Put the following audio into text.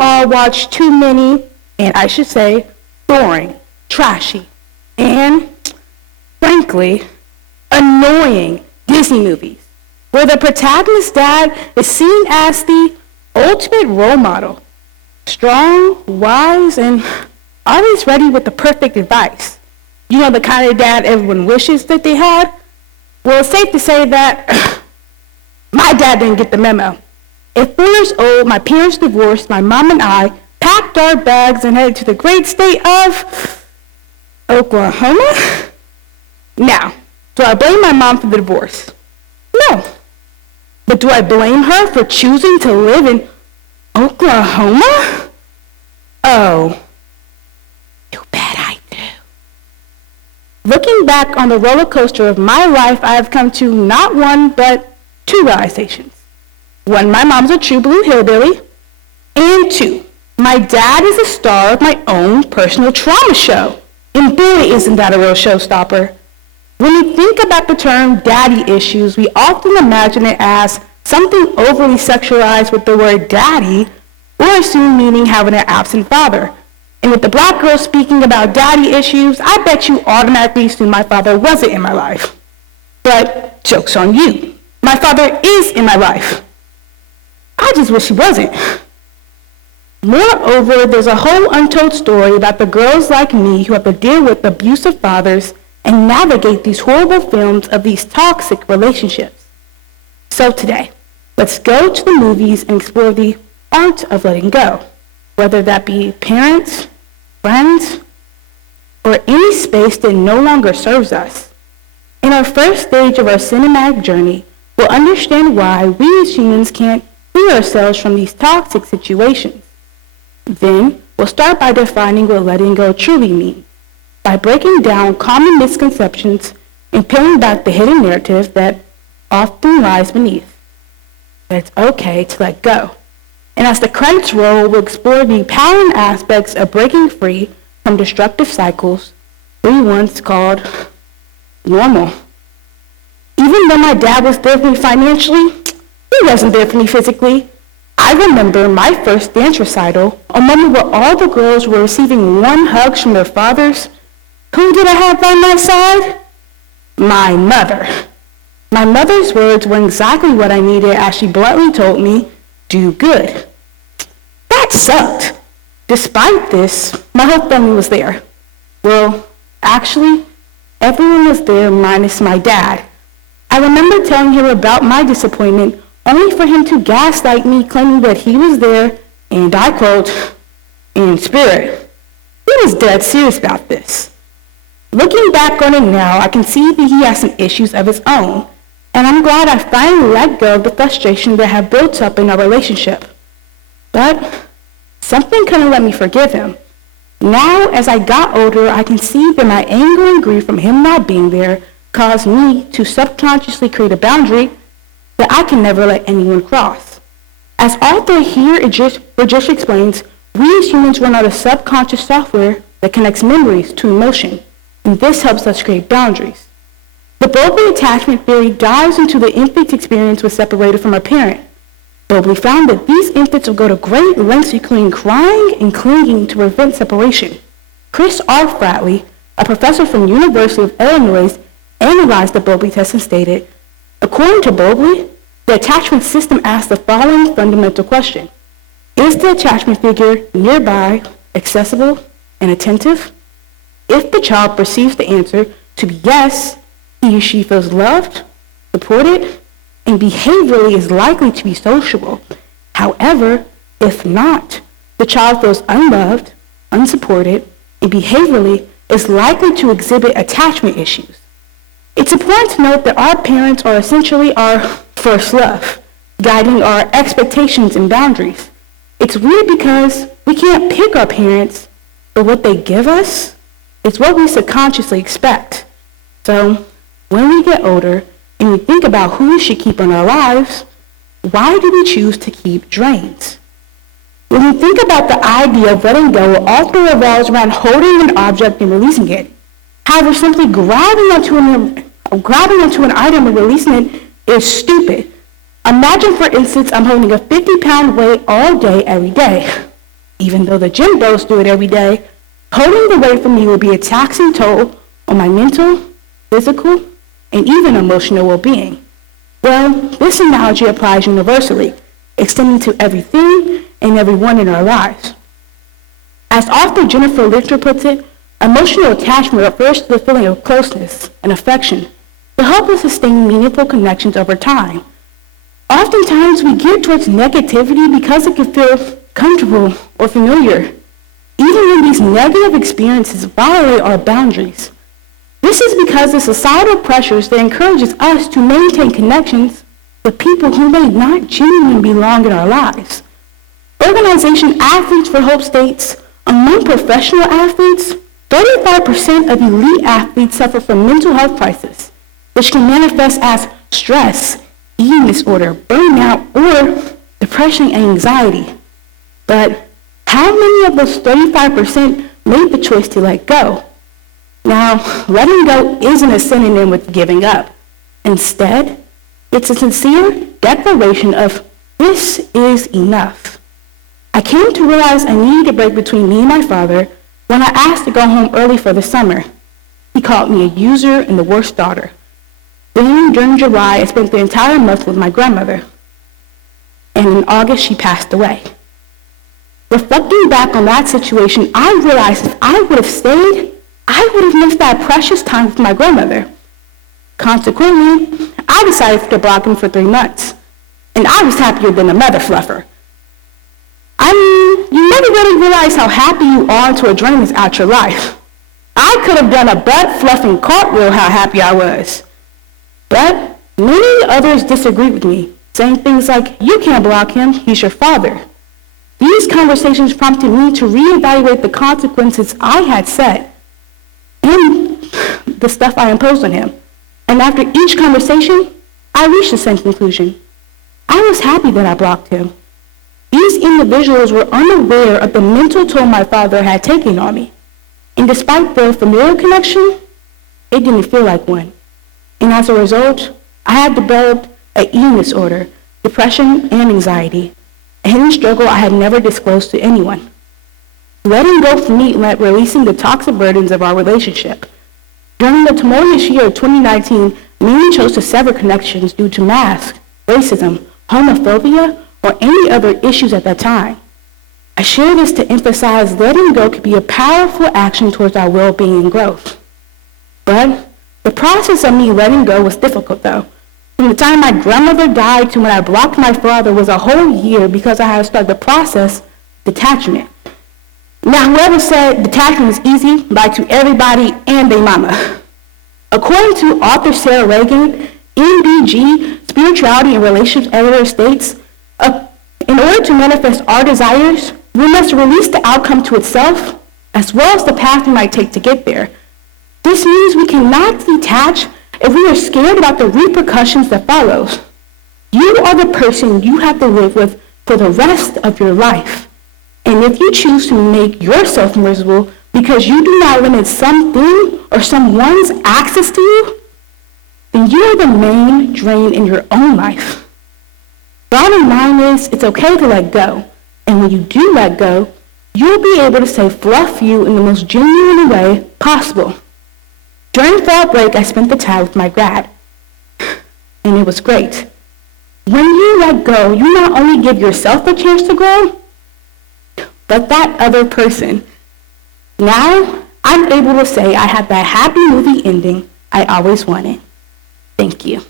all watched too many, and I should say, boring, trashy, and, frankly, annoying Disney movies, where the protagonist's dad is seen as the ultimate role model, strong, wise, and always ready with the perfect advice. You know, the kind of dad everyone wishes that they had? Well, it's safe to say that my dad didn't get the memo. At 4 years old, my parents divorced, my mom and I packed our bags and headed to the great state of Oklahoma? Now, do I blame my mom for the divorce? No. But do I blame her for choosing to live in Oklahoma? Oh, you bet I do. Looking back on the roller coaster of my life, I have come to not one, but 2 realizations. 1, my mom's a true blue hillbilly. And 2, my dad is a star of my own personal trauma show. And boy, isn't that a real showstopper. When we think about the term daddy issues, we often imagine it as something overly sexualized with the word daddy, or assume meaning having an absent father. And with the black girl speaking about daddy issues, I bet you automatically assume my father wasn't in my life. But joke's on you. My father is in my life. I just wish he wasn't. Moreover, there's a whole untold story about the girls like me who have to deal with abusive fathers and navigate these horrible films of these toxic relationships. So today, let's go to the movies and explore the art of letting go, whether that be parents, friends, or any space that no longer serves us. In our first stage of our cinematic journey, we'll understand why we as humans can't free ourselves from these toxic situations. Then, we'll start by defining what letting go truly means, by breaking down common misconceptions and peeling back the hidden narrative that often lies beneath. That it's okay to let go. And as the credits roll, we'll explore the empowering aspects of breaking free from destructive cycles we once called normal. Even though my dad was there for me financially, he wasn't there for me physically. I remember my first dance recital, a moment where all the girls were receiving warm hugs from their fathers. Who did I have by my side? My mother. My mother's words were exactly what I needed as she bluntly told me, do good. That sucked. Despite this, my whole family was there. Well, actually, everyone was there minus my dad. I remember telling him about my disappointment only for him to gaslight me, claiming that he was there, and I quote, in spirit. He was dead serious about this. Looking back on it now, I can see that he has some issues of his own, and I'm glad I finally let go of the frustration that had built up in our relationship. But something couldn't let me forgive him. Now, as I got older, I can see that my anger and grief from him not being there caused me to subconsciously create a boundary that I can never let anyone cross. As author here, Rajesh explains, we as humans run out of subconscious software that connects memories to emotion, and this helps us create boundaries. The Bowlby attachment theory dives into the infant's experience with separated from a parent. Bowlby found that these infants will go to great lengths, including crying and clinging, to prevent separation. Chris R. Fratley, a professor from the University of Illinois, analyzed the Bowlby test and stated, according to Bowlby, the attachment system asks the following fundamental question. Is the attachment figure nearby, accessible, and attentive? If the child perceives the answer to be yes, he or she feels loved, supported, and behaviorally is likely to be sociable. However, if not, the child feels unloved, unsupported, and behaviorally is likely to exhibit attachment issues. It's important to note that our parents are essentially our first love, guiding our expectations and boundaries. It's weird because we can't pick our parents, but what they give us is what we subconsciously expect. So, when we get older and we think about who we should keep in our lives, why do we choose to keep drains? When we think about the idea of letting go, it often revolves around holding an object and releasing it. However, simply grabbing onto an item and releasing it is stupid. Imagine, for instance, I'm holding a 50-pound weight all day, every day. Even though the gym bros do it every day, holding the weight for me will be a taxing toll on my mental, physical, and even emotional well-being. Well, this analogy applies universally, extending to everything and everyone in our lives. As author Jennifer Lichter puts it, emotional attachment refers to the feeling of closeness and affection to help us sustain meaningful connections over time. Oftentimes, we gear towards negativity because it can feel comfortable or familiar, even when these negative experiences violate our boundaries. This is because the societal pressures that encourages us to maintain connections with people who may not genuinely belong in our lives. Organization Athletes for Hope states, among professional athletes, 35% of elite athletes suffer from mental health crisis, which can manifest as stress, eating disorder, burnout, or depression and anxiety. But how many of those 35% made the choice to let go? Now, letting go isn't a synonym with giving up. Instead, it's a sincere declaration of, this is enough. I came to realize I needed a break between me and my father when I asked to go home early for the summer. He called me a user and the worst daughter. Then, during July, I spent the entire month with my grandmother. And in August, she passed away. Reflecting back on that situation, I realized if I would have stayed, I would have missed that precious time with my grandmother. Consequently, I decided to block him for 3 months. And I was happier than a mother fluffer. I mean, you never really realize how happy you are until a dream is out your life. I could have done a butt-fluffing cartwheel how happy I was. But many others disagree with me, saying things like, you can't block him, he's your father. These conversations prompted me to reevaluate the consequences I had set and the stuff I imposed on him. And after each conversation, I reached the same conclusion. I was happy that I blocked him. These individuals were unaware of the mental toll my father had taken on me. And despite the familiar connection, it didn't feel like one. And as a result, I had developed an eating disorder, depression, and anxiety, a hidden struggle I had never disclosed to anyone. Letting go for me meant releasing the toxic burdens of our relationship. During the tumultuous year of 2019, many chose to sever connections due to masks, racism, homophobia, or any other issues at that time. I share this to emphasize letting go could be a powerful action towards our well-being and growth. But the process of me letting go was difficult, though. From the time my grandmother died to when I blocked my father was a whole year because I had to start the process of detachment. Now, whoever said detachment is easy lied to everybody and their mama. According to author Sarah Reagan, MBG, Spirituality and Relationships Editor states, in order to manifest our desires, we must release the outcome to itself, as well as the path we might take to get there. This means we cannot detach if we are scared about the repercussions that follows. You are the person you have to live with for the rest of your life. And if you choose to make yourself miserable because you do not limit something or someone's access to you, then you are the main drain in your own life. Bottom line is, it's okay to let go. And when you do let go, you'll be able to say fluff you in the most genuine way possible. During fall break, I spent the time with my grad. And it was great. When you let go, you not only give yourself a chance to grow, but that other person. Now, I'm able to say I had that happy movie ending I always wanted. Thank you.